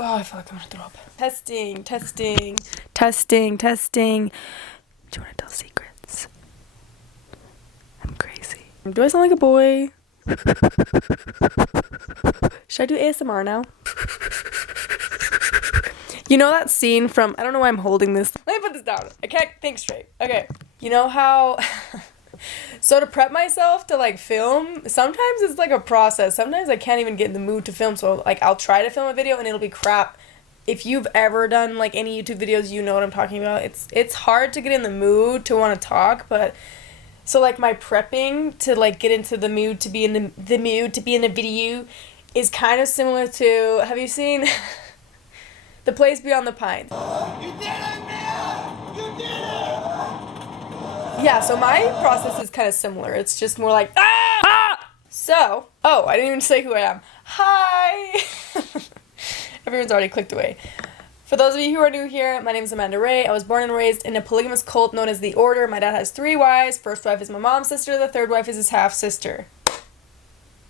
Oh, I feel like I'm gonna throw up. Testing. Do you want to tell secrets? I'm crazy. Do I sound like a boy? Should I do ASMR now? You know that scene from, I don't know why I'm holding this. Let me put this down. I can't think straight. Okay. You know how, so to prep myself to like film, sometimes it's like a process. Sometimes I can't even get in the mood to film. So like I'll try to film a video and it'll be crap. If you've ever done like any YouTube videos, you know what I'm talking about. It's hard to get in the mood to want to talk, but so like my prepping to like get into the mood to be in the mood to be in the video is kind of similar to, have you seen The Place Beyond the Pines? You did it, man! You did it! Yeah, so my process is kind of similar. It's just more like, ah! So, oh, I didn't even say who I am. Hi! Everyone's already clicked away. For those of you who are new here, my name is Amanda Ray. I was born and raised in a polygamous cult known as The Order. My dad has 3 wives. First wife is my mom's sister. The third wife is his half-sister.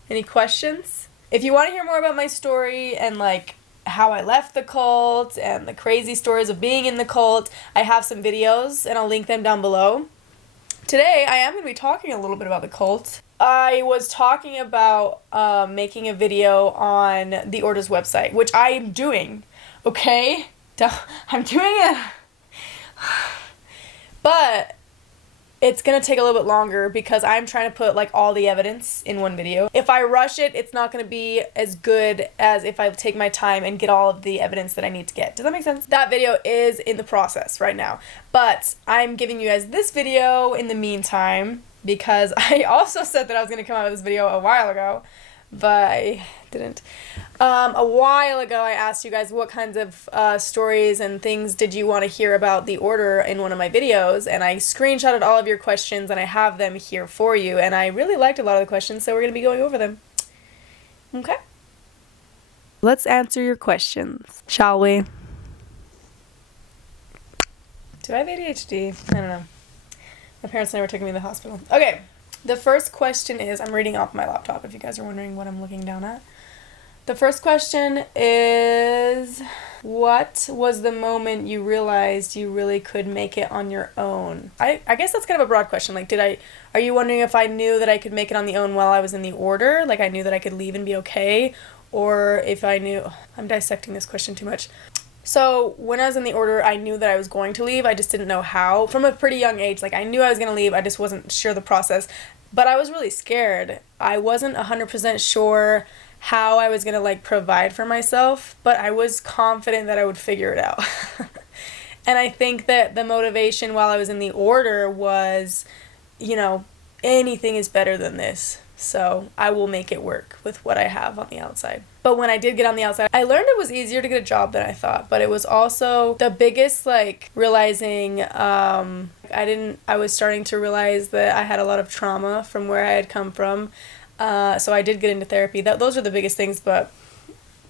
Any questions? If you want to hear more about my story and like how I left the cult and the crazy stories of being in the cult, I have some videos and I'll link them down below. Today, I am going to be talking a little bit about the cult. I was talking about making a video on The Order's website, which I am doing. Okay? I'm doing it. But it's gonna take a little bit longer because I'm trying to put like all the evidence in one video. If I rush it, it's not gonna be as good as if I take my time and get all of the evidence that I need to get. Does that make sense? That video is in the process right now. But I'm giving you guys this video in the meantime because I also said that I was gonna come out with this video a while ago, but I didn't. A while ago I asked you guys what kinds of stories and things did you want to hear about The Order in one of my videos, and I screenshotted all of your questions and I have them here for you, and I really liked a lot of the questions, so we're going to be going over them. Okay? Let's answer your questions, shall we? Do I have ADHD? I don't know. My parents never took me to the hospital. Okay. The first question is, I'm reading off my laptop if you guys are wondering what I'm looking down at. The first question is, what was the moment you realized you really could make it on your own? I guess that's kind of a broad question. Like, are you wondering if I knew that I could make it on the own while I was in the Order? Like, I knew that I could leave and be okay? Or if I knew, I'm dissecting this question too much. So when I was in the Order, I knew that I was going to leave. I just didn't know how. From a pretty young age, like I knew I was going to leave. I just wasn't sure the process. But I was really scared. I wasn't 100% sure how I was going to like provide for myself, but I was confident that I would figure it out. And I think that the motivation while I was in the Order was, you know, anything is better than this. So I will make it work with what I have on the outside. But when I did get on the outside, I learned it was easier to get a job than I thought. But it was also the biggest, like, realizing, I was starting to realize that I had a lot of trauma from where I had come from. So I did get into therapy. Those are the biggest things, but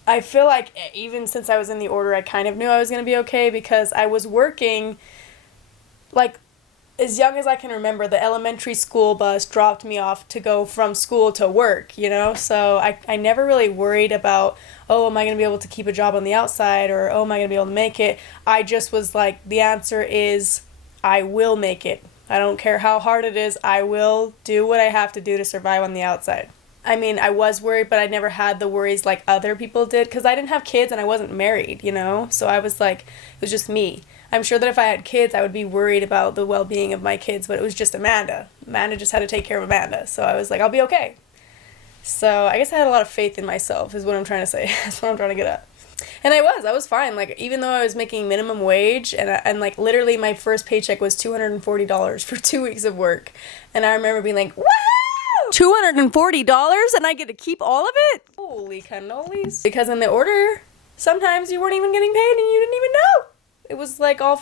I feel like even since I was in the Order, I kind of knew I was going to be okay because I was working, like, as young as I can remember, the elementary school bus dropped me off to go from school to work, you know? So I never really worried about, oh, am I going to be able to keep a job on the outside, or, oh, am I going to be able to make it? I just was like, the answer is, I will make it. I don't care how hard it is. I will do what I have to do to survive on the outside. I mean, I was worried, but I never had the worries like other people did because I didn't have kids and I wasn't married, you know? So I was like, it was just me. I'm sure that if I had kids, I would be worried about the well-being of my kids, but it was just Amanda. Amanda just had to take care of Amanda. So I was like, I'll be okay. So I guess I had a lot of faith in myself is what I'm trying to say. That's what I'm trying to get at. And I was fine. Like, even though I was making minimum wage and like literally my first paycheck was $240 for 2 weeks of work. And I remember being like, woohoo! $240 and I get to keep all of it? Holy cannolis. Because in the Order, sometimes you weren't even getting paid and you didn't even know. It was like all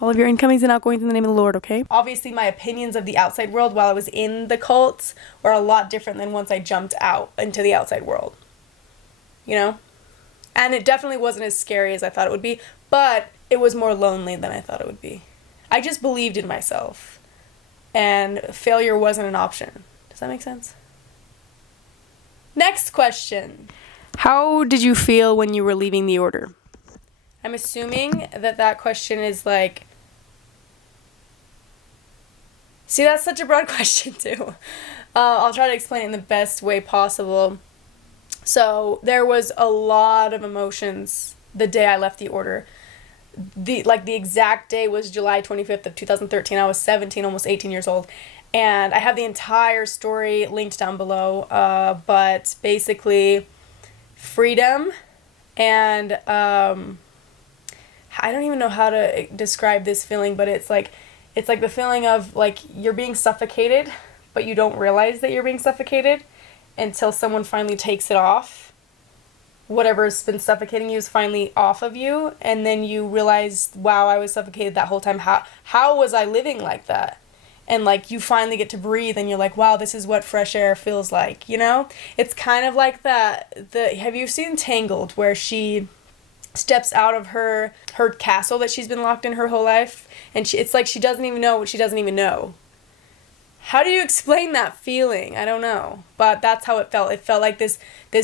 of your incomings and outgoings in the name of the Lord, okay? Obviously, my opinions of the outside world while I was in the cults were a lot different than once I jumped out into the outside world. You know? And it definitely wasn't as scary as I thought it would be, but it was more lonely than I thought it would be. I just believed in myself, and failure wasn't an option. Does that make sense? Next question. How did you feel when you were leaving the order? I'm assuming that question is like... See, that's such a broad question, too. I'll try to explain it in the best way possible. So, there was a lot of emotions the day I left the order. The exact day was July 25th of 2013. I was 17, almost 18 years old. And I have the entire story linked down below. But basically, freedom and... I don't even know how to describe this feeling, but it's like the feeling of like you're being suffocated, but you don't realize that you're being suffocated until someone finally takes it off. Whatever's been suffocating you is finally off of you, and then you realize, wow, I was suffocated that whole time. How was I living like that? And like you finally get to breathe, and you're like, wow, this is what fresh air feels like, you know? It's kind of like that. Have you seen Tangled, where she steps out of her castle that she's been locked in her whole life, and it's like she doesn't even know what she doesn't even know. How do you explain that feeling? I don't know, but that's how it felt. It felt like this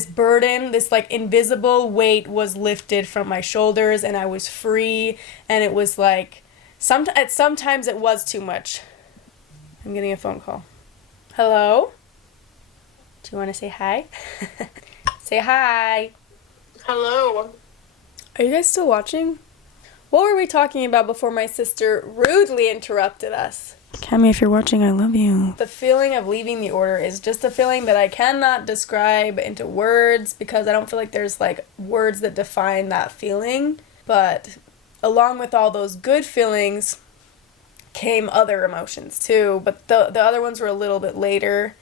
burden, this like invisible weight was lifted from my shoulders, and I was free. And it was like sometimes it was too much. I'm getting a phone call. Hello? Do you want to say hi? Say hi. Hello. Are you guys still watching? What were we talking about before my sister rudely interrupted us? Cami, if you're watching, I love you. The feeling of leaving the order is just a feeling that I cannot describe into words because I don't feel like there's like words that define that feeling. But along with all those good feelings came other emotions too. But the other ones were a little bit later.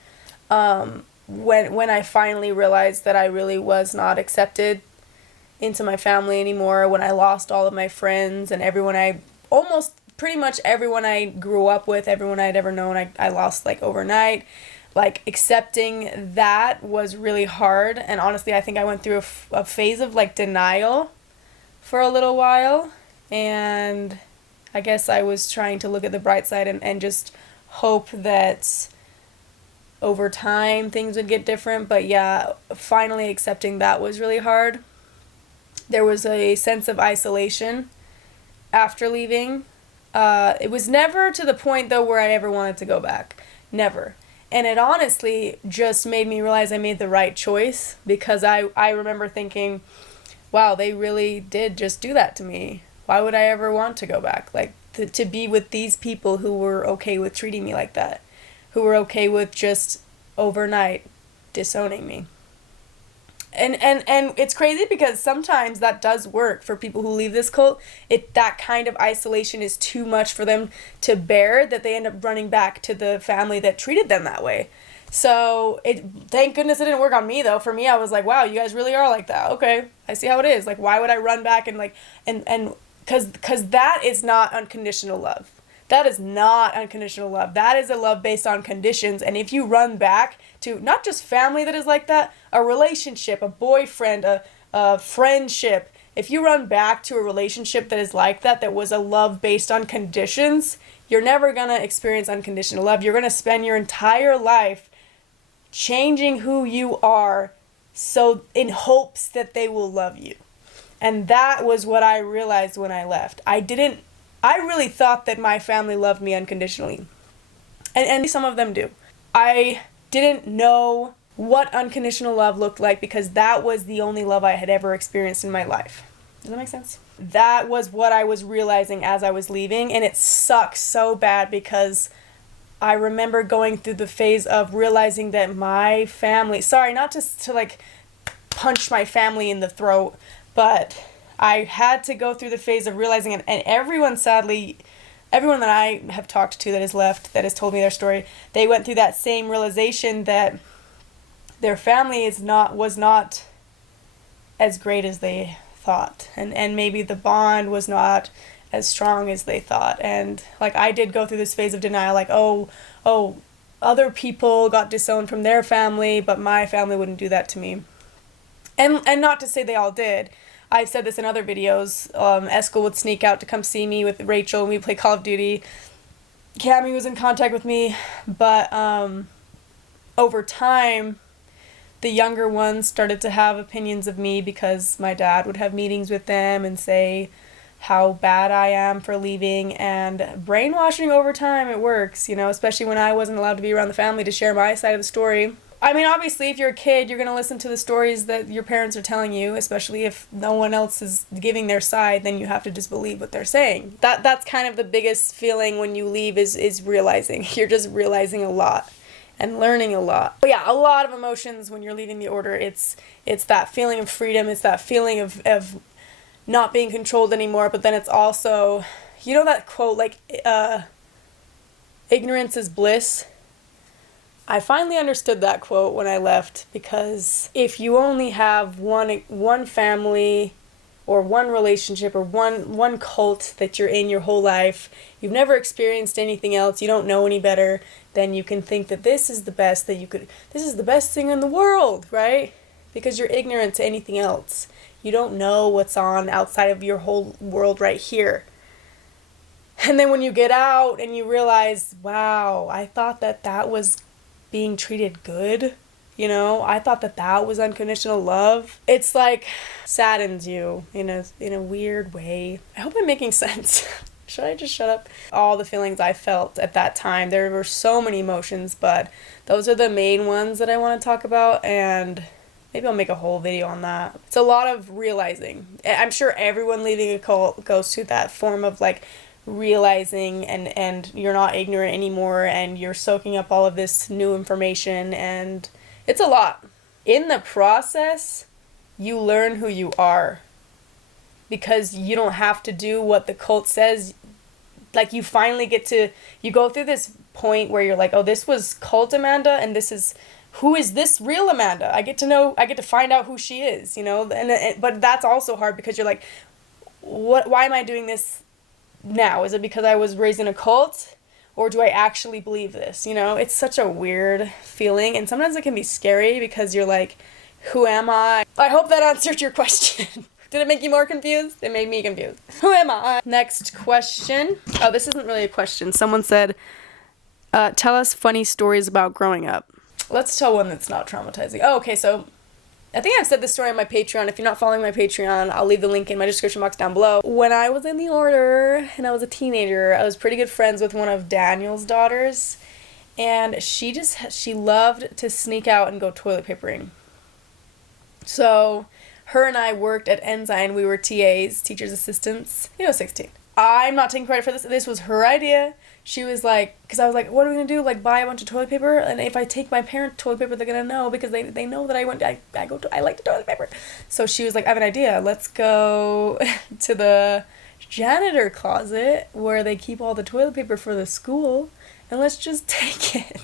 When I finally realized that I really was not accepted into my family anymore, when I lost all of my friends and pretty much everyone I grew up with, everyone I'd ever known, I lost like overnight. Like accepting that was really hard, and honestly I think I went through a phase of like denial for a little while, and I guess I was trying to look at the bright side and just hope that over time things would get different. But yeah, finally accepting that was really hard. There was a sense of isolation after leaving. It was never to the point, though, where I ever wanted to go back. Never. And it honestly just made me realize I made the right choice, because I remember thinking, wow, they really did just do that to me. Why would I ever want to go back? Like, to be with these people who were okay with treating me like that, who were okay with just overnight disowning me. And it's crazy because sometimes that does work for people who leave this cult. That kind of isolation is too much for them to bear, that they end up running back to the family that treated them that way. So thank goodness it didn't work on me, though. For me, I was like, wow, you guys really are like that. Okay, I see how it is. Like, why would I run back and because that is not unconditional love. That is not unconditional love. That is a love based on conditions. And if you run back to not just family that is like that, a relationship, a boyfriend, a friendship, if you run back to a relationship that is like that was a love based on conditions, you're never going to experience unconditional love. You're going to spend your entire life changing who you are so in hopes that they will love you. And that was what I realized when I left. I really thought that my family loved me unconditionally. And some of them do. I didn't know what unconditional love looked like because that was the only love I had ever experienced in my life. Does that make sense? That was what I was realizing as I was leaving, and it sucks so bad because I remember going through the phase of realizing that my family, sorry, not to like punch my family in the throat, but I had to go through the phase of realizing it, and everyone that I have talked to that has left, that has told me their story, they went through that same realization that their family was not as great as they thought, and maybe the bond was not as strong as they thought. And like I did go through this phase of denial, like oh other people got disowned from their family, but my family wouldn't do that to me. And not to say they all did. I've said this in other videos. Eskel would sneak out to come see me with Rachel, and we'd play Call of Duty. Cami was in contact with me, but over time, the younger ones started to have opinions of me because my dad would have meetings with them and say how bad I am for leaving, and brainwashing over time, it works, especially when I wasn't allowed to be around the family to share my side of the story. I mean, obviously, if you're a kid, you're going to listen to the stories that your parents are telling you, especially if no one else is giving their side, then you have to just believe what they're saying. That's kind of the biggest feeling when you leave is realizing. You're just realizing a lot and learning a lot. But yeah, a lot of emotions when you're leaving the order. It's that feeling of freedom. It's that feeling of not being controlled anymore. But then it's also, that quote, like, ignorance is bliss. I finally understood that quote when I left, because if you only have one family or one relationship or one cult that you're in your whole life, you've never experienced anything else, you don't know any better, then you can think that this is the best this is the best thing in the world, right? Because you're ignorant to anything else. You don't know what's on outside of your whole world right here. And then when you get out and you realize, wow, I thought that was being treated good, I thought that was unconditional love. It's like saddens you in a weird way. I hope I'm making sense. Should I just shut up? All the feelings I felt at that time, there were so many emotions, but those are the main ones that I want to talk about, and maybe I'll make a whole video on that. It's a lot of realizing. I'm sure everyone leaving a cult goes through that form of like realizing, and you're not ignorant anymore, and you're soaking up all of this new information, and it's a lot. In the process, you learn who you are, because you don't have to do what the cult says. Like, you finally you go through this point where you're like, oh, this was cult Amanda, and who is this real Amanda? I get to find out who she is, but that's also hard, because you're like, why am I doing this now? Is it because I was raised in a cult, or do I actually believe this? It's such a weird feeling, and sometimes it can be scary, because you're like, who am I? I hope that answered your question. Did it make you more confused? It made me confused. Who am I? Next question. Oh, this isn't really a question. Someone said, tell us funny stories about growing up. Let's tell one that's not traumatizing. Oh, okay, so I think I've said this story on my Patreon. If you're not following my Patreon, I'll leave the link in my description box down below. When I was in the order and I was a teenager, I was pretty good friends with one of Daniel's daughters, and she loved to sneak out and go toilet papering. So her and I worked at Ensign. We were TAs, teacher's assistants. I was 16. I'm not taking credit for this. This was her idea. She was like, because I was like, what are we going to do? Like, buy a bunch of toilet paper? And if I take my parents' toilet paper, they're going to know, because they know that I like the toilet paper. So she was like, I have an idea. Let's go to the janitor closet where they keep all the toilet paper for the school, and let's just take it.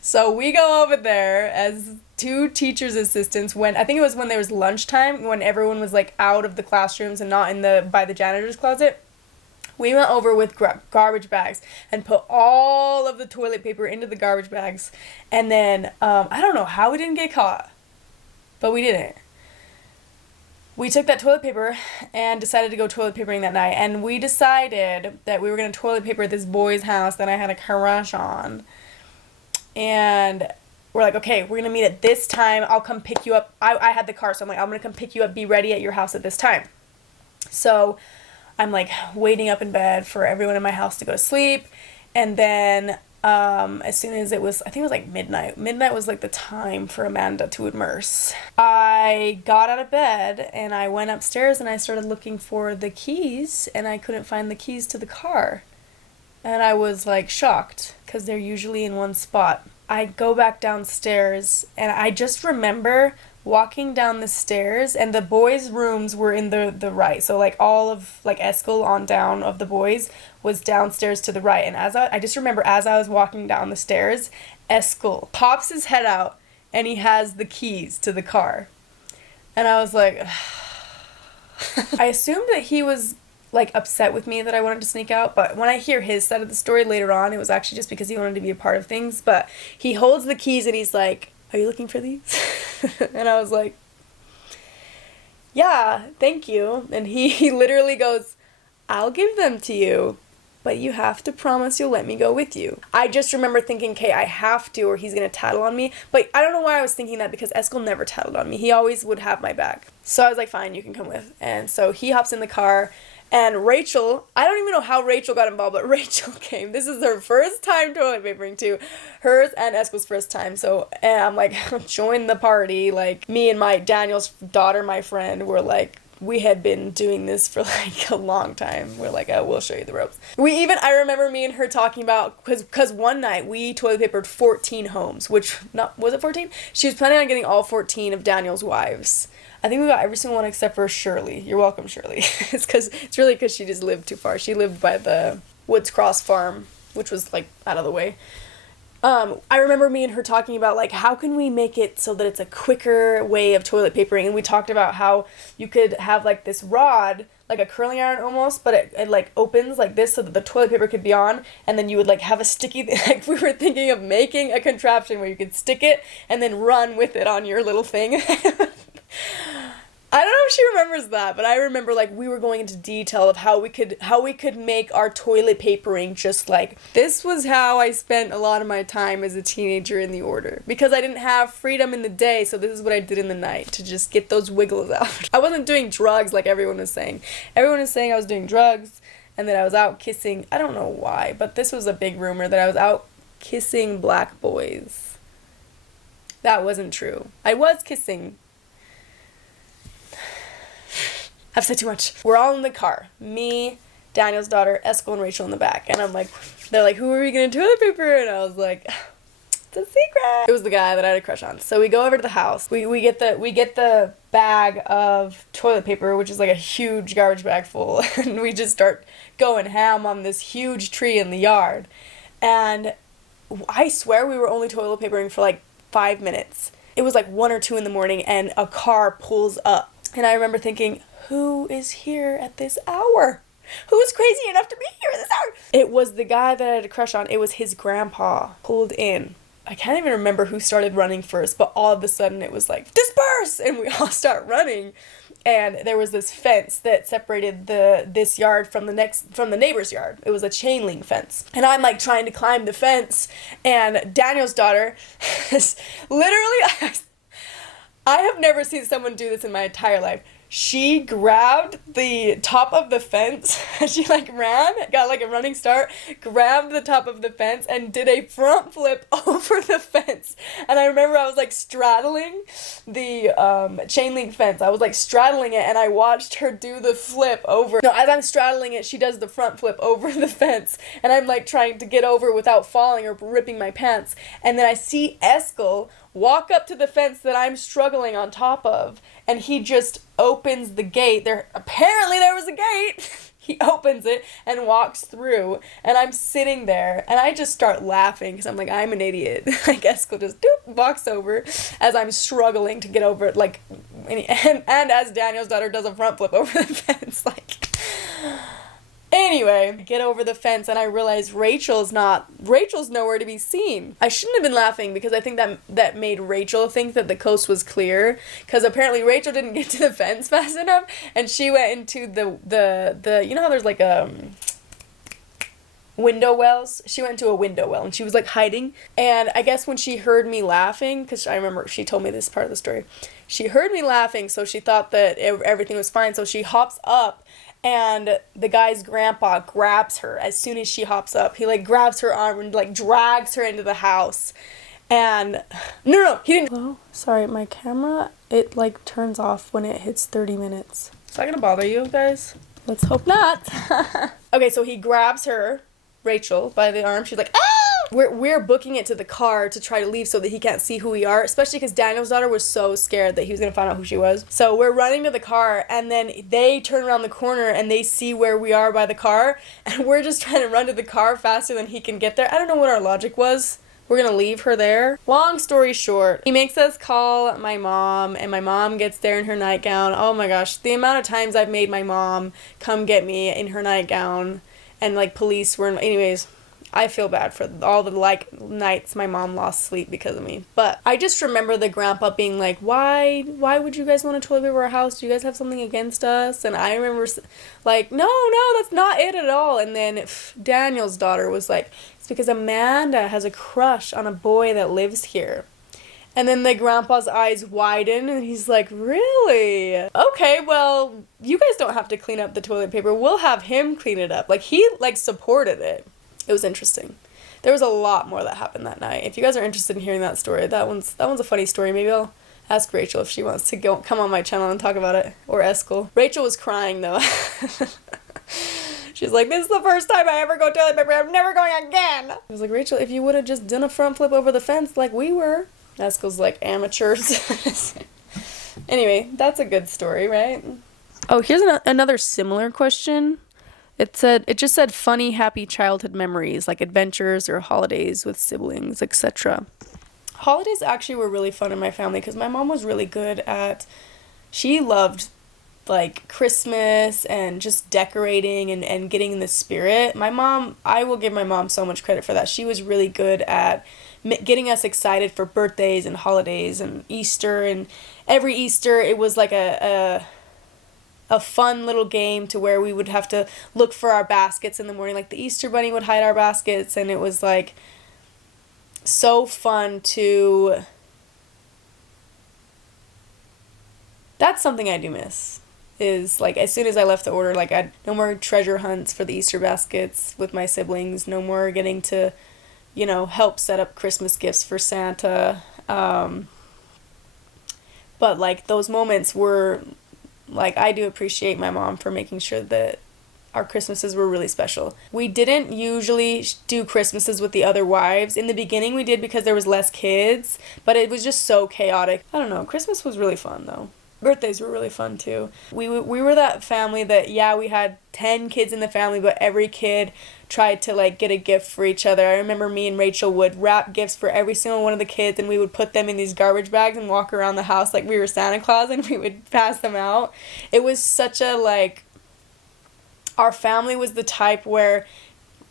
So we go over there as two teacher's assistants I think it was when there was lunchtime, when everyone was like out of the classrooms and not by the janitor's closet. We went over with garbage bags and put all of the toilet paper into the garbage bags. And then, I don't know how we didn't get caught, but we didn't. We took that toilet paper and decided to go toilet papering that night. And we decided that we were going to toilet paper this boy's house that I had a crush on. And we're like, okay, we're going to meet at this time. I'll come pick you up. I had the car, so I'm like, I'm going to come pick you up. Be ready at your house at this time. So I'm like waiting up in bed for everyone in my house to go to sleep. And then as soon as I think it was like midnight. Midnight was like the time for Amanda to immerse. I got out of bed and I went upstairs and I started looking for the keys, and I couldn't find the keys to the car. And I was like shocked, because they're usually in one spot. I go back downstairs and I just remember walking down the stairs, and the boys' rooms were in the right. So like all of like Eskel on down of the boys was downstairs to the right. And I just remember as I was walking down the stairs, Eskel pops his head out and he has the keys to the car. And I was like, I assumed that he was like upset with me that I wanted to sneak out, but when I hear his side of the story later on, it was actually just because he wanted to be a part of things. But he holds the keys and he's like, are you looking for these? And I was like, yeah, thank you. And he literally goes, I'll give them to you. but you have to promise you'll let me go with you. I just remember thinking, okay, I have to or he's gonna tattle on me. But I don't know why I was thinking that, because Eskel never tattled on me. He always would have my back. So I was like, fine, you can come with. And so he hops in the car. And Rachel, I don't even know how Rachel got involved, but Rachel came. This is her first time toilet papering too. Hers and Eskel's first time. So, and I'm like, join the party. Like, me and my Daniel's daughter, my friend, were like, we had been doing this for like a long time. We're like, oh, we'll show you the ropes. I remember me and her talking about, because one night we toilet papered 14 homes, was it 14? She was planning on getting all 14 of Daniel's wives. I think we got every single one except for Shirley. You're welcome, Shirley. It's really because she just lived too far. She lived by the Woods Cross farm, which was like out of the way. I remember me and her talking about like, how can we make it so that it's a quicker way of toilet papering? And we talked about how you could have like this rod, like a curling iron almost, but it like opens like this so that the toilet paper could be on, and then you would like have a sticky like we were thinking of making a contraption where you could stick it and then run with it on your little thing. I don't know if she remembers that, but I remember like we were going into detail of how we could make our toilet papering just like, this was how I spent a lot of my time as a teenager in the order, because I didn't have freedom in the day, so this is what I did in the night to just get those wiggles out. I wasn't doing drugs like everyone was saying. Everyone was saying I was doing drugs and that I was out kissing. I don't know why, but this was a big rumor that I was out kissing black boys. That wasn't true. I was kissing. I've said too much. We're all in the car. Me, Daniel's daughter, Eskel, and Rachel in the back. And I'm like, they're like, who are we going to toilet paper? And I was like, it's a secret. It was the guy that I had a crush on. So we go over to the house. We get the bag of toilet paper, which is like a huge garbage bag full. And we just start going ham on this huge tree in the yard. And I swear we were only toilet papering for like 5 minutes. It was like 1 or 2 in the morning and a car pulls up. And I remember thinking, who is here at this hour? Who is crazy enough to be here at this hour? It was the guy that I had a crush on. It was his grandpa pulled in. I can't even remember who started running first, but all of a sudden it was like, disperse! And we all start running. And there was this fence that separated this yard from the neighbor's yard. It was a chain link fence. And I'm like trying to climb the fence. And Daniel's daughter is literally, I have never seen someone do this in my entire life. She grabbed the top of the fence, she like ran, got like a running start, grabbed the top of the fence and did a front flip over the fence. And I remember I was like straddling the chain link fence. I was like straddling it and I watched her do the flip over. No, as I'm straddling it, she does the front flip over the fence. And I'm like trying to get over without falling or ripping my pants. And then I see Eskel walk up to the fence that I'm struggling on top of, and he just opens the gate. Apparently there was a gate. He opens it and walks through, and I'm sitting there, and I just start laughing because I'm like, I'm an idiot. Like, Eskel just walks over as I'm struggling to get over it, like, and as Daniel's daughter does a front flip over the fence, like. Anyway, I get over the fence and I realize Rachel's nowhere to be seen. I shouldn't have been laughing because I think that made Rachel think that the coast was clear, because apparently Rachel didn't get to the fence fast enough and she went into the you know how there's like window wells? She went into a window well and she was like hiding, and I guess when she heard me laughing, because I remember she told me this part of the story, she heard me laughing, so she thought that everything was fine, so she hops up. And the guy's grandpa grabs her as soon as she hops up. He, like, grabs her arm and, like, drags her into the house. And, no, he didn't. Hello? Sorry, my camera, it, like, turns off when it hits 30 minutes. Is that gonna bother you guys? Let's hope not. Okay, so he grabs her, Rachel, by the arm. She's like, ah! We're booking it to the car to try to leave so that he can't see who we are, especially because Daniel's daughter was so scared that he was going to find out who she was. So we're running to the car, and then they turn around the corner and they see where we are by the car, and we're just trying to run to the car faster than he can get there. I don't know what our logic was. We're going to leave her there. Long story short, he makes us call my mom, and my mom gets there in her nightgown. Oh my gosh, the amount of times I've made my mom come get me in her nightgown, and like police were, anyways. I feel bad for all the, like, nights my mom lost sleep because of me. But I just remember the grandpa being like, why would you guys want a toilet paper our house? Do you guys have something against us? And I remember, like, no, that's not it at all. And then Daniel's daughter was like, it's because Amanda has a crush on a boy that lives here. And then the grandpa's eyes widen, and he's like, really? Okay, well, you guys don't have to clean up the toilet paper. We'll have him clean it up. Like, he, like, supported it. It was interesting. There was a lot more that happened that night. If you guys are interested in hearing that story, that one's a funny story. Maybe I'll ask Rachel if she wants to come on my channel and talk about it. Or Eskel. Rachel was crying, though. She's like, this is the first time I ever go toilet paper. I'm never going again. I was like, Rachel, if you would have just done a front flip over the fence like we were. Eskel's like, amateurs. Anyway, that's a good story, right? Oh, here's another similar question. It just said funny, happy childhood memories, like adventures or holidays with siblings, etc. Holidays actually were really fun in my family because my mom was really good she loved, like, Christmas and just decorating and getting in the spirit. I will give my mom so much credit for that. She was really good at getting us excited for birthdays and holidays and Easter, and every Easter it was like a fun little game to where we would have to look for our baskets in the morning. Like, the Easter Bunny would hide our baskets, and it was, like, so fun to... That's something I do miss, is, like, as soon as I left the order, like, no more treasure hunts for the Easter baskets with my siblings, no more getting to, you know, help set up Christmas gifts for Santa, but, like, those moments were... Like, I do appreciate my mom for making sure that our Christmases were really special. We didn't usually do Christmases with the other wives. In the beginning we did because there was less kids, but it was just so chaotic. I don't know, Christmas was really fun though. Birthdays were really fun too. We were that family that, yeah, we had 10 kids in the family, but every kid tried to, like, get a gift for each other. I remember me and Rachel would wrap gifts for every single one of the kids, and we would put them in these garbage bags and walk around the house like we were Santa Claus, and we would pass them out. It was such a, like, our family was the type where,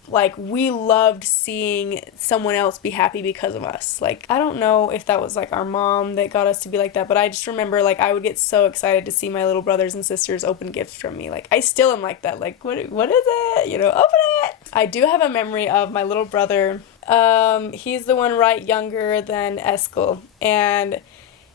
like, we loved seeing someone else be happy because of us. Like, I don't know if that was, like, our mom that got us to be like that, but I just remember, like, I would get so excited to see my little brothers and sisters open gifts from me. Like, I still am like that. Like, what is it? You know, open it! I do have a memory of my little brother. He's the one right younger than Eskel, and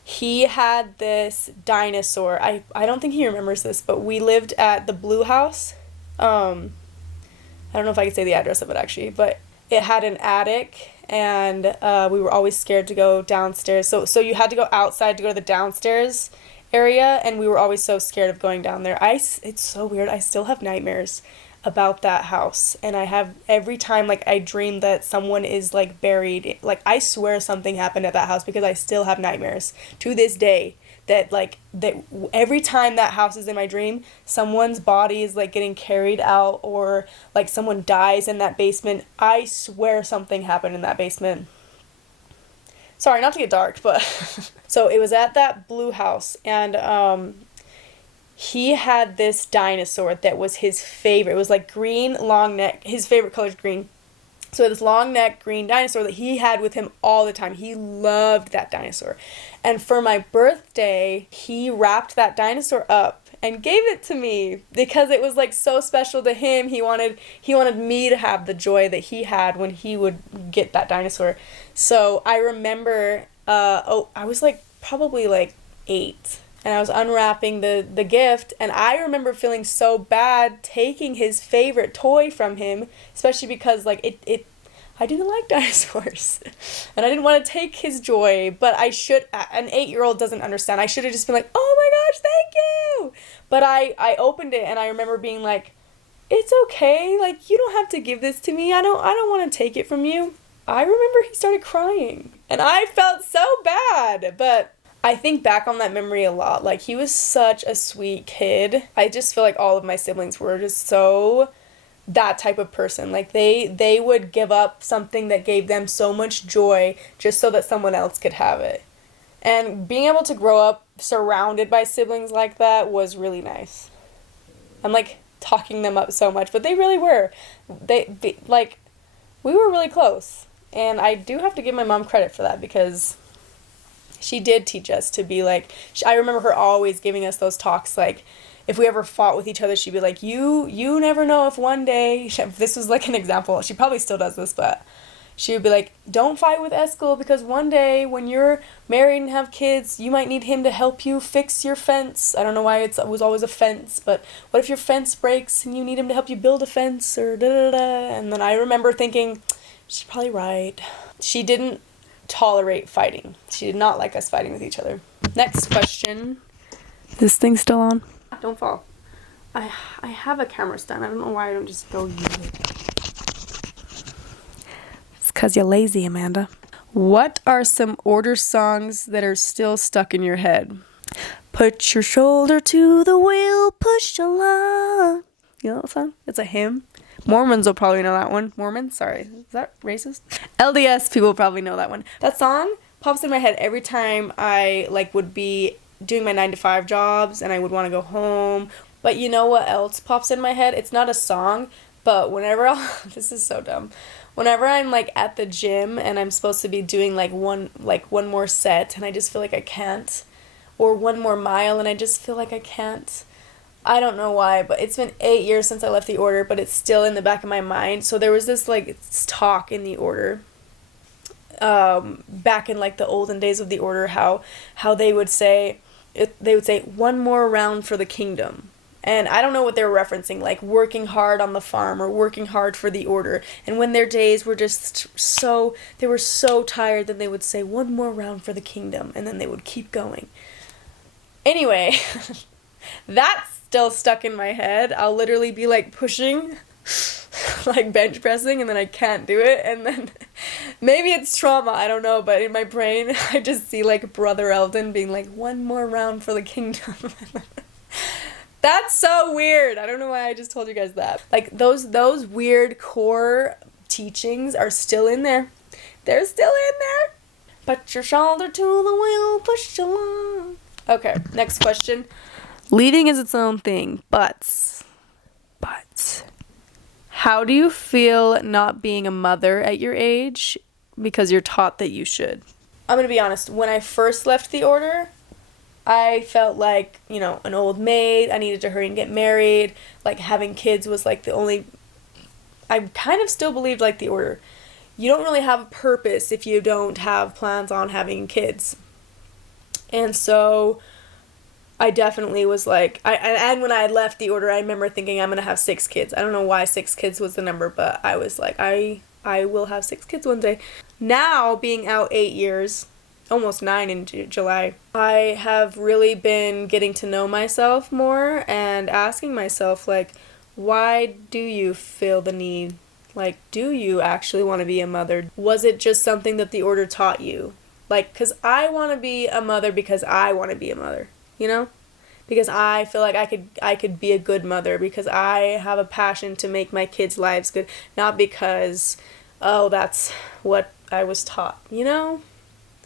he had this dinosaur. I don't think he remembers this, but we lived at the Blue House. I don't know if I could say the address of it, actually, but it had an attic, and we were always scared to go downstairs. So you had to go outside to go to the downstairs area, and we were always so scared of going down there. It's so weird. I still have nightmares about that house, and I have every time, like, I dream that someone is, like, buried. Like, I swear something happened at that house because I still have nightmares to this day. That every time that house is in my dream, someone's body is, like, getting carried out, or, like, someone dies in that basement. I swear something happened in that basement. Sorry, not to get dark, but... So it was at that Blue House, and he had this dinosaur that was his favorite. It was, like, green, long neck. His favorite color is green. So this long neck green dinosaur that he had with him all the time. He loved that dinosaur. And for my birthday, he wrapped that dinosaur up and gave it to me because it was, like, so special to him. He wanted me to have the joy that he had when he would get that dinosaur. So I remember I was, like, probably, like, 8. And I was unwrapping the gift, and I remember feeling so bad taking his favorite toy from him, especially because, like, I didn't like dinosaurs, and I didn't want to take his joy, but an 8-year-old doesn't understand. I should have just been like, oh my gosh, thank you! But I opened it, and I remember being like, it's okay, like, you don't have to give this to me, I don't want to take it from you. I remember he started crying, and I felt so bad, but... I think back on that memory a lot. Like, he was such a sweet kid. I just feel like all of my siblings were just so that type of person. Like, they would give up something that gave them so much joy just so that someone else could have it. And being able to grow up surrounded by siblings like that was really nice. I'm, like, talking them up so much, but they really were. we were really close. And I do have to give my mom credit for that, because she did teach us to be like, I remember her always giving us those talks, like, if we ever fought with each other, she'd be like, you never know if one day, this was like an example, she probably still does this, but she would be like, don't fight with Eskel, because one day when you're married and have kids, you might need him to help you fix your fence. I don't know why it was always a fence, but what if your fence breaks and you need him to help you build a fence, or da-da-da-da. And then I remember thinking, she's probably right. She didn't tolerate fighting. She did not like us fighting with each other. Next question. Is this thing still on? Don't fall. I have a camera stand. I don't know why I don't just go use it. It's because you're lazy, Amanda. What are some order songs that are still stuck in your head? Put your shoulder to the wheel, push along. You know that song? It's a hymn. Mormons will probably know that one. Mormons? Sorry. Is that racist? LDS people probably know that one. That song pops in my head every time I would be doing my 9-to-5 jobs and I would want to go home. But you know what else pops in my head? It's not a song, but whenever this is so dumb. Whenever I'm at the gym and I'm supposed to be doing one more set and I just feel like I can't, or one more mile and I just feel like I can't. I don't know why, but it's been 8 years since I left the order, but it's still in the back of my mind. So there was this talk in the order back in the olden days of the order, how they would say one more round for the kingdom. And I don't know what they were referencing, working hard on the farm or working hard for the order. And when their days were just they were so tired, then they would say one more round for the kingdom, and then they would keep going. Anyway, that's still stuck in my head. I'll literally be pushing, bench pressing, and then I can't do it, and then maybe it's trauma, I don't know, but in my brain I just see Brother Eldon being one more round for the kingdom. That's so weird. I don't know why I just told you guys that. Those weird core teachings are still in there. They're still in there. Put your shoulder to the wheel, push along. Okay, next question. Leading is its own thing, but how do you feel not being a mother at your age because you're taught that you should? I'm going to be honest. When I first left the order, I felt like, an old maid. I needed to hurry and get married. Having kids was the only... I kind of still believed the order. You don't really have a purpose if you don't have plans on having kids. And so I definitely was and when I had left the order, I remember thinking I'm going to have 6 kids. I don't know why 6 kids was the number, but I was I will have 6 kids one day. Now, being out 8 years, almost 9 in July, I have really been getting to know myself more and asking myself, why do you feel the need? Do you actually want to be a mother? Was it just something that the order taught you? Because I want to be a mother because I want to be a mother, because I feel like I could be a good mother, because I have a passion to make my kids' lives good, not because, that's what I was taught, Does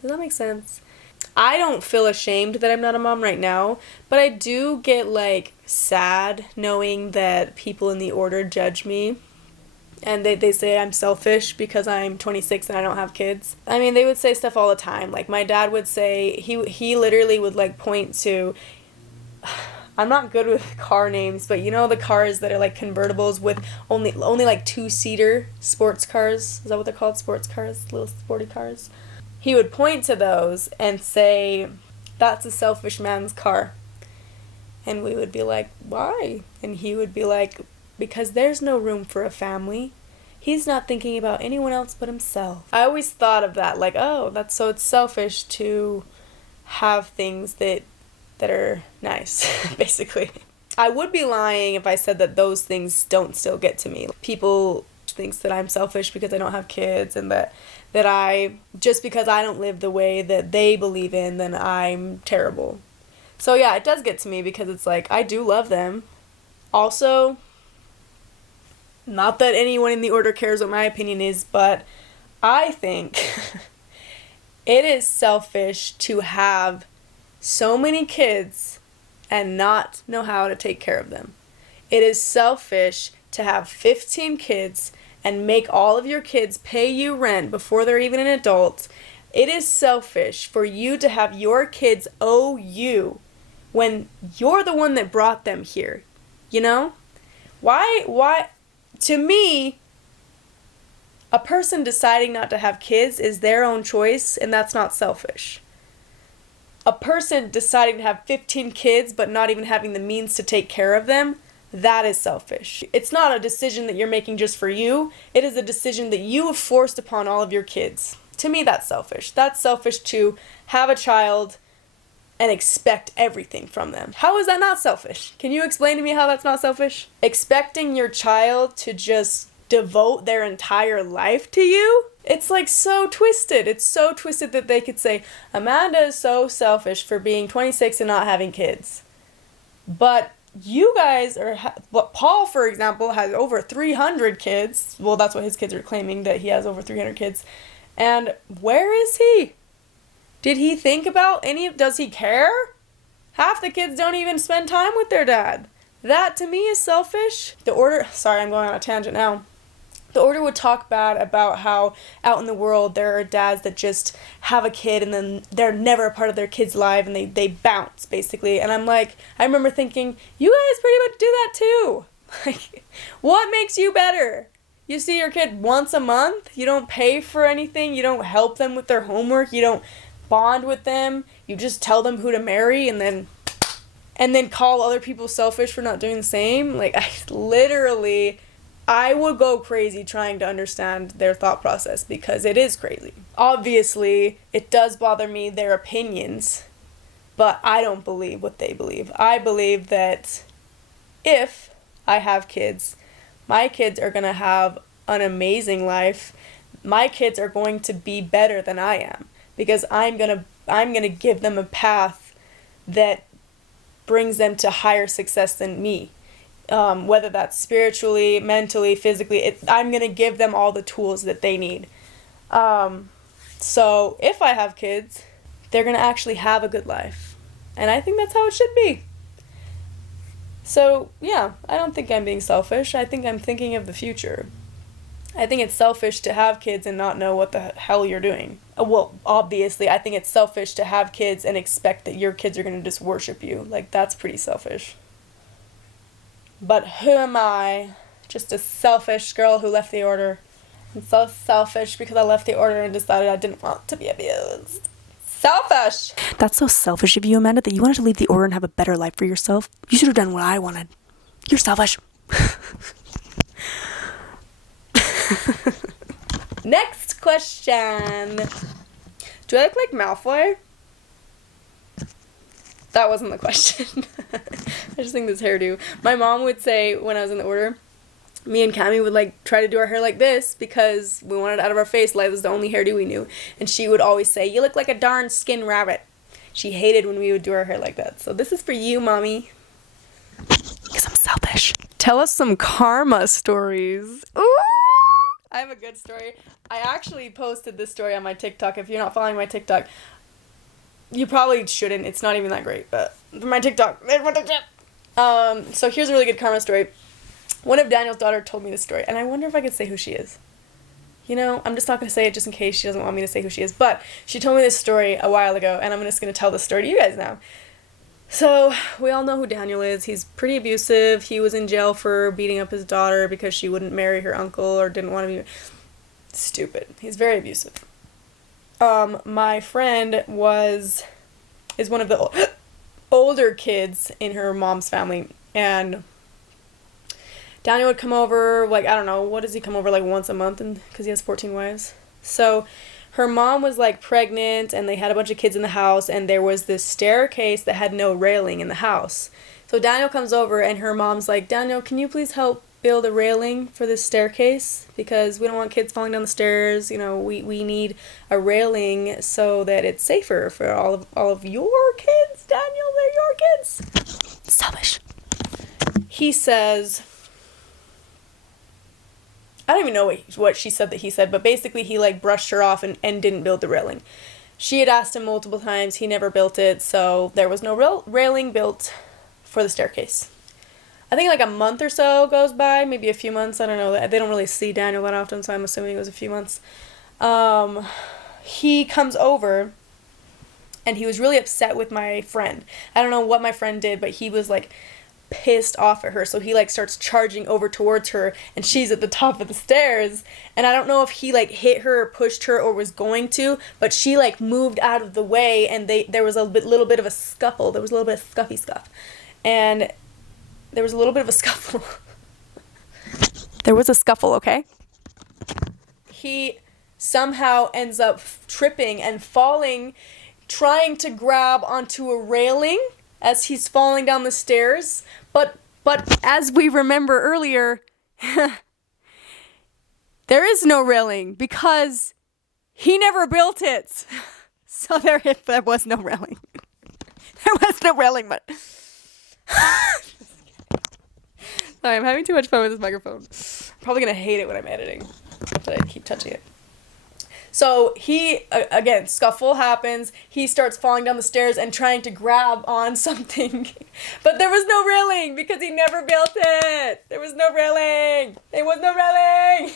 that make sense? I don't feel ashamed that I'm not a mom right now, but I do get sad knowing that people in the order judge me. And they say I'm selfish because I'm 26 and I don't have kids. I mean, they would say stuff all the time. My dad would say, he literally would point to, I'm not good with car names, but the cars that are convertibles with only 2-seater sports cars. Is that what they're called? Sports cars? Little sporty cars? He would point to those and say, that's a selfish man's car. And we would be like, why? And he would be like, because there's no room for a family. He's not thinking about anyone else but himself. I always thought of that, it's selfish to have things that are nice, basically. I would be lying if I said that those things don't still get to me. People think that I'm selfish because I don't have kids, and that just because I don't live the way that they believe in, then I'm terrible. So yeah, it does get to me because it's I do love them. Also, not that anyone in the order cares what my opinion is, but I think it is selfish to have so many kids and not know how to take care of them. It is selfish to have 15 kids and make all of your kids pay you rent before they're even an adult, it is selfish for you to have your kids owe you when you're the one that brought them here. You know? Why? To me, a person deciding not to have kids is their own choice, and that's not selfish. A person deciding to have 15 kids but not even having the means to take care of them, that is selfish. It's not a decision that you're making just for you. It is a decision that you have forced upon all of your kids. To me, that's selfish. That's selfish to have a child and expect everything from them. How is that not selfish? Can you explain to me how that's not selfish? Expecting your child to just devote their entire life to you? It's like so twisted. It's so twisted that they could say, Amanda is so selfish for being 26 and not having kids. But you guys Paul, for example, has over 300 kids. Well, that's what his kids are claiming, that he has over 300 kids. And where is he? Did he think about does he care? Half the kids don't even spend time with their dad. That to me is selfish. Sorry, I'm going on a tangent now. The Order would talk bad about how out in the world there are dads that just have a kid and then they're never a part of their kid's life and they bounce, basically. And I'm like, I remember thinking, you guys pretty much do that too. Like, what makes you better? You see your kid once a month? You don't pay for anything. You don't help them with their homework. You don't bond with them. You just tell them who to marry and then call other people selfish for not doing the same. Like, I would go crazy trying to understand their thought process because it is crazy. Obviously, it does bother me, their opinions, but I don't believe what they believe. I believe that if I have kids, my kids are going to have an amazing life. My kids are going to be better than I am because I'm going to give them a path that brings them to higher success than me. Whether that's spiritually, mentally, physically, I'm going to give them all the tools that they need. So if I have kids, they're going to actually have a good life. And I think that's how it should be. So, yeah, I don't think I'm being selfish. I think I'm thinking of the future. I think it's selfish to have kids and not know what the hell you're doing. Well, obviously, I think it's selfish to have kids and expect that your kids are going to just worship you. Like, that's pretty selfish. But who am I? Just a selfish girl who left the Order. I'm so selfish because I left the Order and decided I didn't want to be abused. Selfish! That's so selfish of you, Amanda, that you wanted to leave the Order and have a better life for yourself. You should have done what I wanted. You're selfish. Next question. Do I look like Malfoy? That wasn't the question. I just think this hairdo. My mom would say when I was in the Order, me and Cammie would like try to do our hair like this because we wanted it out of our face. Like, it was the only hairdo we knew. And she would always say, you look like a darn skin rabbit. She hated when we would do our hair like that. So this is for you, Mommy. Because I'm selfish. Tell us some karma stories. Ooh! I have a good story. I actually posted this story on my TikTok. If you're not following my TikTok, you probably shouldn't. It's not even that great, but for my TikTok. So here's a really good karma story. One of Daniel's daughter told me this story, and I wonder if I could say who she is. You know, I'm just not going to say it just in case she doesn't want me to say who she is, but she told me this story a while ago, and I'm just going to tell this story to you guys now. So, we all know who Daniel is. He's pretty abusive. He was in jail for beating up his daughter because she wouldn't marry her uncle or didn't want to be... Stupid. He's very abusive. My friend is one of the older kids in her mom's family, and Daniel would come over, like, I don't know, what does he come over, like, once a month, because he has 14 wives? So, her mom was, like, pregnant, and they had a bunch of kids in the house, and there was this staircase that had no railing in the house. So, Daniel comes over, and her mom's like, Daniel, can you please help build a railing for this staircase? Because we don't want kids falling down the stairs, you know, we need a railing so that it's safer for all of your kids, Daniel, they're your kids. Selfish. He says... I don't even know what she said that he said, but basically he, like, brushed her off and didn't build the railing. She had asked him multiple times. He never built it, so there was no railing built for the staircase. I think like a month or so goes by, maybe a few months. I don't know. They don't really see Daniel that often, so I'm assuming it was a few months. He comes over, and he was really upset with my friend. I don't know what my friend did, but he was like pissed off at her. So he like starts charging over towards her, and she's at the top of the stairs. And I don't know if he like hit her or pushed her or was going to, but she like moved out of the way, and there was a little bit of a scuffle. There was a little bit of scuffy scuff, and there was a little bit of a scuffle. There was a scuffle, okay? He somehow ends up tripping and falling, trying to grab onto a railing as he's falling down the stairs. But as we remember earlier, there is no railing because he never built it. So there was no railing. There was no railing, but... Sorry, I'm having too much fun with this microphone. I'm probably going to hate it when I'm editing, but I keep touching it. So he, again, scuffle happens. He starts falling down the stairs and trying to grab on something. But there was no railing because he never built it. There was no railing. There was no railing.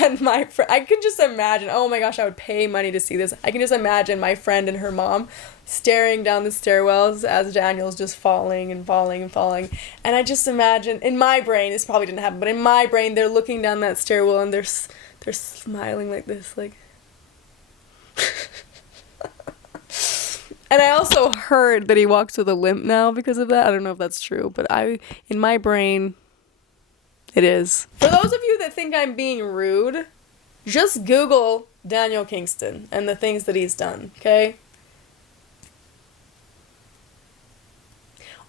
And my friend, I can just imagine, oh my gosh, I would pay money to see this. I can just imagine my friend and her mom staring down the stairwells as Daniel's just falling and falling and falling. And I just imagine, in my brain, this probably didn't happen, but in my brain, they're looking down that stairwell and they're smiling like this, like... And I also heard that he walks with a limp now because of that. I don't know if that's true, but in my brain... It is. For those of you that think I'm being rude, just Google Daniel Kingston and the things that he's done, okay?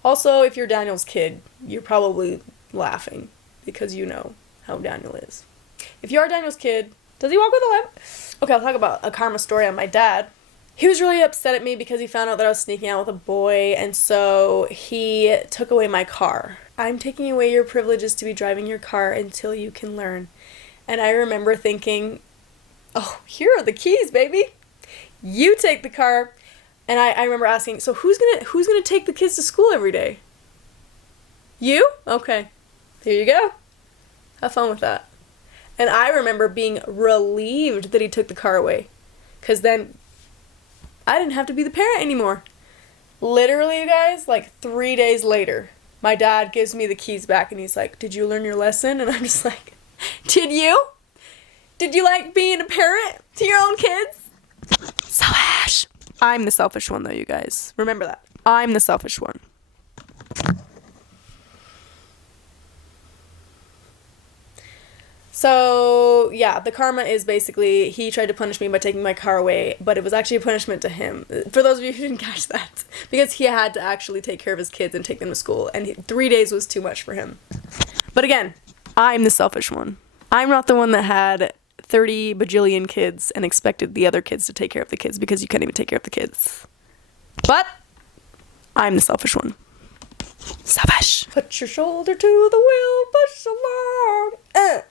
Also, if you're Daniel's kid, you're probably laughing because you know how Daniel is. If you are Daniel's kid, does he walk with a limp? Okay, I'll talk about a karma story on my dad. He was really upset at me because he found out that I was sneaking out with a boy, and so he took away my car. I'm taking away your privileges to be driving your car until you can learn. And I remember thinking, oh, here are the keys, baby. You take the car. And I remember asking, so who's gonna take the kids to school every day? You? Okay. Here you go. Have fun with that. And I remember being relieved that he took the car away. Because then I didn't have to be the parent anymore. Literally, you guys, like 3 days later, my dad gives me the keys back and he's like, did you learn your lesson? And I'm just like, did you? Did you like being a parent to your own kids? Selfish. I'm the selfish one, though, you guys. Remember that. I'm the selfish one. So, yeah, the karma is basically he tried to punish me by taking my car away, but it was actually a punishment to him. For those of you who didn't catch that. Because he had to actually take care of his kids and take them to school, and 3 days was too much for him. But again, I'm the selfish one. I'm not the one that had 30 bajillion kids and expected the other kids to take care of the kids because you can't even take care of the kids. But I'm the selfish one. Selfish. Put your shoulder to the wheel, push along.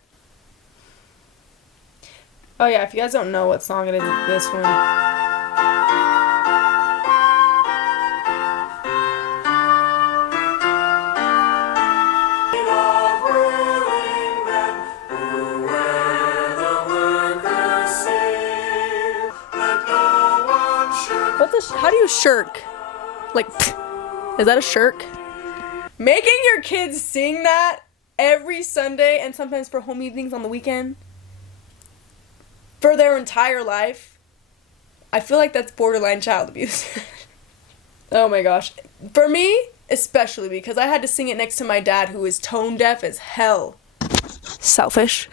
Oh yeah, if you guys don't know what song it is, it's this one. How do you shirk? Like, is that a shirk? Making your kids sing that every Sunday and sometimes for home evenings on the weekend for their entire life, I feel like that's borderline child abuse. Oh my gosh. For me, especially because I had to sing it next to my dad who is tone deaf as hell. Selfish.